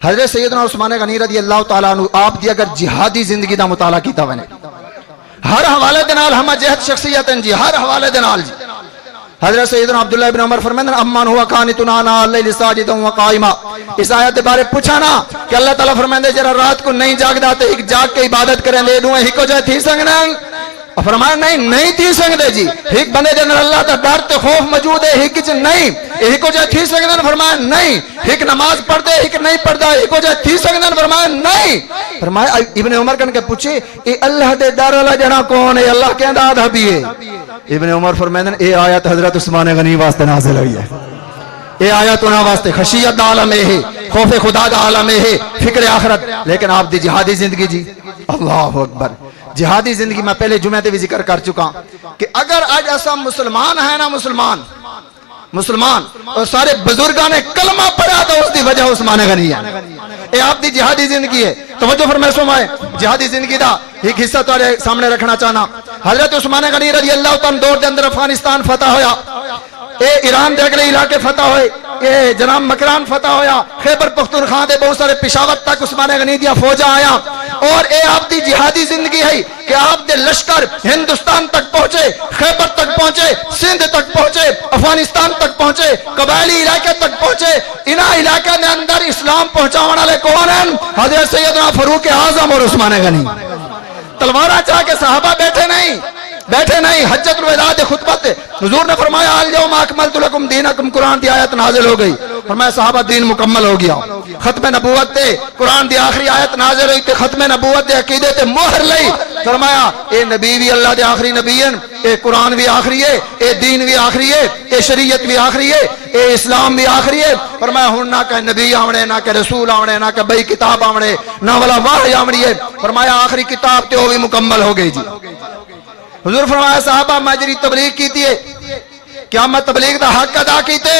حضرت سیدنا عثمان غنی رضی اللہ تعالیٰ عنہ آپ دی اگر جہادی زندگی دا مطالعہ کیتا ونے ہر حوالے دے نال ہمہ جہد شخصیتن جی ہر حوالے دے نال جی حضرت سیدنا عبداللہ ابن عمر فرمائیں امان ہوا قانتنا آناء اللیل ساجدا وقائما اس آیت دے بارے پوچھانا کہ اللہ تعالیٰ فرمائیں جرا رات کو نہیں جاگ دا تے ایک جاگ کے عبادت کریں دے دوں ہی کو جائے تھی سنگنن فرمایا نہیں تھی سنگ دے جی ایک بندے جنر اللہ تا ڈر تے خوف موجود ہے ایک چیز نہیں ایک کو جائے تھی سنگدن فرمایا نہیں ایک نماز پڑھ دے ایک نہیں پڑھ دا ایک کو جائے تھی سنگدن فرمایا نہیں فرمایا ابن عمر کن کے پوچھے اے اللہ دے ڈر والا جنا کون ہے اللہ کہندا آدھا بھی ہے ابن عمر فرمائیں اے آیت حضرت عثمان غنی واسطے نازل ہوئی ہے اے آیت انہاں واسطے خشیت دا عالم ہے خوف خدا دا عالم ہے فکر آخرت لیکن آپ دی جہادی زندگی جی اللہ اکبر جہادی زندگی میں پہلے جمعہ تے بھی ذکر کر چکا کہ اگر آج ایسا مسلمان ہے نا مسلمان اور سارے بزرگان نے کلمہ پڑھا تو اس دی وجہ عثمان غنی ہے اے آپ دی جہادی زندگی ہے توجہ فرمائے سمائے جہادی زندگی دا ایک حصہ تمہارے سامنے رکھنا چاہنا حضرت عثمان غنی رضی اللہ تعالیٰ دور دے اندر افغانستان فتح ہویا اے ایران دے اگلے علاقے فتح ہوئے اے جناب مکران فتح ہویا خیبر پختونخوا دے بہت سارے پشاور تک عثمان غنی دیا فوجا آیا اور اے آپ دی جہادی زندگی ہے کہ آپ دے لشکر ہندوستان تک پہنچے خیبر تک پہنچے سندھ تک پہنچے افغانستان تک پہنچے قبائلی علاقے تک پہنچے انہا علاقے دے اندر اسلام پہنچاون والے کون ہیں حضرت سیدنا فاروق اعظم اور عثمان غنی تلوارہ چاہ کے صحابہ بیٹھے نہیں حجت الوداع دے خطبہ تے حضور نے فرمایا الیوم اکملت لکم دینکم قرآن دی آیت نازل ہو گئی فرمایا صحابہ دین مکمل ہو گیا ختم نبوت تے قرآن دی آخری آیت نازل ہوئی تے ختم نبوت دے عقیدے تے مہر لئی فرمایا اے نبی بھی اللہ دے آخری نبی ہیں اے قرآن بھی آخری ہے اے دین بھی آخری ہے اے شریعت بھی آخری ہے اے اسلام بھی آخری ہے فرمایا ہن نہ کہ نبی آونے نہ کہ رسول آونے نہ کہ بھئی کتاب آونے نہ والا وحی آونے ہے فرمایا آخری کتاب تے وہ بھی مکمل ہو گئی جی حضور فرمایا صحابہ مجری تبلیغ کیتی ہے کیا میں تبلیغ دا حق ادا کیتے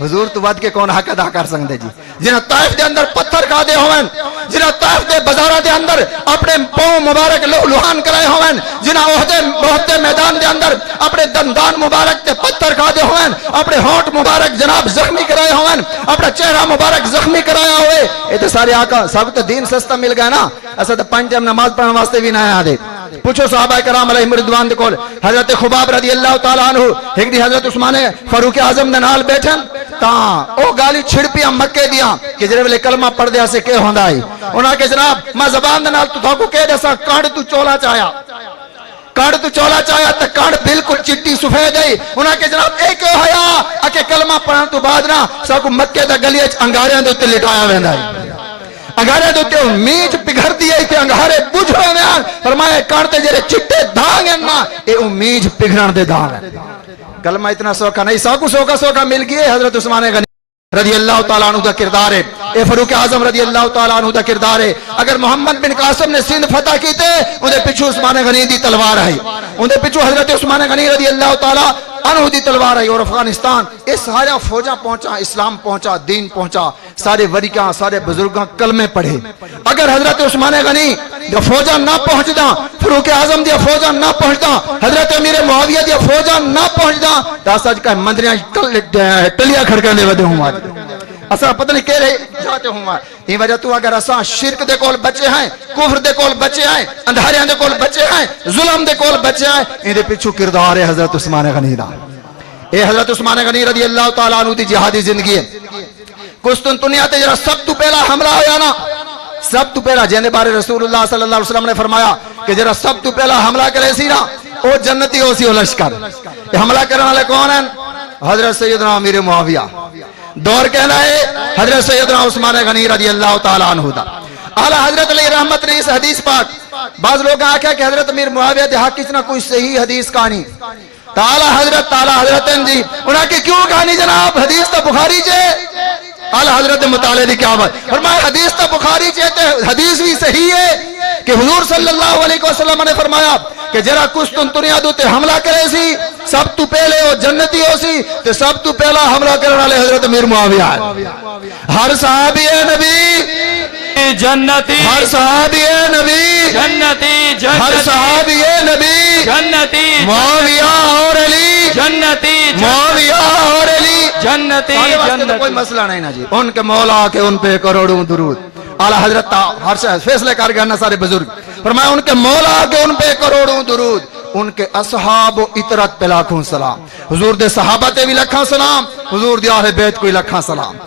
حضور تو ود کے کون حق ادا کر سکتے جی جنہاں طائف دے اندر پتھر کھا دے ہوئن جنہاں طائف دے بازارہ دے اندر اپنے پاؤں مبارک لوہان کرائے ہوئن جنہاں عہدے میدان دے اندر اپنے دندان مبارک تے پتھر کھا دے ہوئن اپنے ہونٹ مبارک جناب زخمی کرائے ہوئن اپنا چہرہ مبارک زخمی کرایا ہوئے یہ تو سارے آقا سب تو دین سستا مل گیا نا ایسا تو 5 ٹائم نماز پڑھنے واسطے بھی نہ آدے پوچھو صحابہ کرام علیہ مردوان دے کول حضرت خباب رضی اللہ تعالیٰ عنہ ایک دی حضرت عثمان فاروق اعظم دے نال بیٹھن تاں او گالی چھڑ پیا مکے دیا کہ جڑے ویلے کلمہ پڑھ دیا سے کہ ہوندا ہے انہاں کہ جناب میں زبان دے نال تو کو کہہ دسا کاڑ تو چولا چایا تے کاڑ بالکل چٹی سفید ہے انہاں کہ جناب ایک حیا اکے کلمہ پڑھن تو بعد نا سا کو مکے دا گلی وچ انگاریاں دے تے لٹایا ویندا ہے انگارے دوتے میج پگھر دیا تے انگارے بجھ ہوئے ہیں فرمایا کارتے جرے چٹے دھانگ ہیں نا اے میج پگھران دے دھانگ ہے کلمہ اتنا سوکا نہیں ساکو سوکا مل گئے حضرت عثمان غنی رضی اللہ تعالیٰ عنہ دا کردار ہے اے فاروق اعظم رضی اللہ تعالیٰ عنہ دا کردار ہے اگر محمد بن قاسم نے سندھ فتح کیتے انہیں پچھو عثمان غنی دی تلوار ہے انہیں پچھو حضرت عثمان غنی رضی اللہ تعالیٰ عنہ دی تلوار ہے اور افغانستان اس سارا فوجاں پہنچا اسلام پہنچا دین پہنچا سارے وریکاں سارے بزرگاں کلمے پڑھے اگر حضرت عثمان غنی دی فوجاں نہ پہنچدا فاروق اعظم دی فوجاں نہ پہنچدا حضرت امیر معاویہ دی فوجاں نہ پہنچدا تا سج کا مندریاں ٹلیاں کھڑکاں دے ودے ہوں اسا پتہ نہیں کہہ رہے جاتے ہوں یہ وجہ تو اگر اسا شرک دے کول بچے ہیں کفر دے کول بچے ہیں اندھاریاں دے کول بچے ہیں ظلم دے کول بچے ہیں ان دے پیچھے کردار ہے حضرت عثمان غنی دا اے حضرت عثمان غنی رضی اللہ تعالیٰ عنہ دی جہادی زندگی ہے قسطنطنیہ تے جڑا سب تو پہلا حملہ ہویا نا سب تو پہلا جن دے بارے رسول اللہ صلی اللہ علیہ وسلم نے فرمایا کہ جڑا سب تو پہلا حملہ کرے سی نا او جنتی ہو سی او لشکر حملہ کرنے والے کون ہیں حضرت سیدنا امیر معاویہ دور کہنا ہے حضرت سیدنا عثمان غنی رضی اللہ تعالیٰ عنہ دا اعلی حضرت علیہ رحمت نے اس حدیث پاک بعض لوگ آکھا کہ حضرت امیر معاویہ دے حق کچھ نہ کوئی صحیح حدیث کہانی تعالی حضرت جی انہاں کی کیوں کہانی جناب حدیث تا بخاری چے اعلی حضرت مطالعے دی کیا بات فرمایا حدیث تا بخاری چے تے حدیث بھی صحیح ہے کہ حضور صلی اللہ علیہ وسلم نے فرمایا کہ جرا قسطنطنیہ دے تے حملہ کرے سی سب تو پہلے وہ جنتی ہو سی تے سب تو پہلا حملہ کرنے والے حضرت امیر معاویہ ہے ہر صحابی نبی جنتی ہر صحابی نبی جنتی ہر جنتی صحابی نبی جنتی معاویہ اور علی جنتی معاویہ اور علی جنتی آگے واسطے تو کوئی جنتی مسئلہ نہیں نا جی ان کے مولا کے ان پہ کروڑوں درود اعلیٰ حضرت ہر فیصلے کر گئے نا سارے بزرگ فرمایا ان کے مولا کے ان پہ کروڑوں درود ان کے اصحاب و اطرت پہ لاکھوں سلام حضور دے صحابہ تے بھی لکھاں سلام حضور دے اہل بیت کوئی لکھاں سلام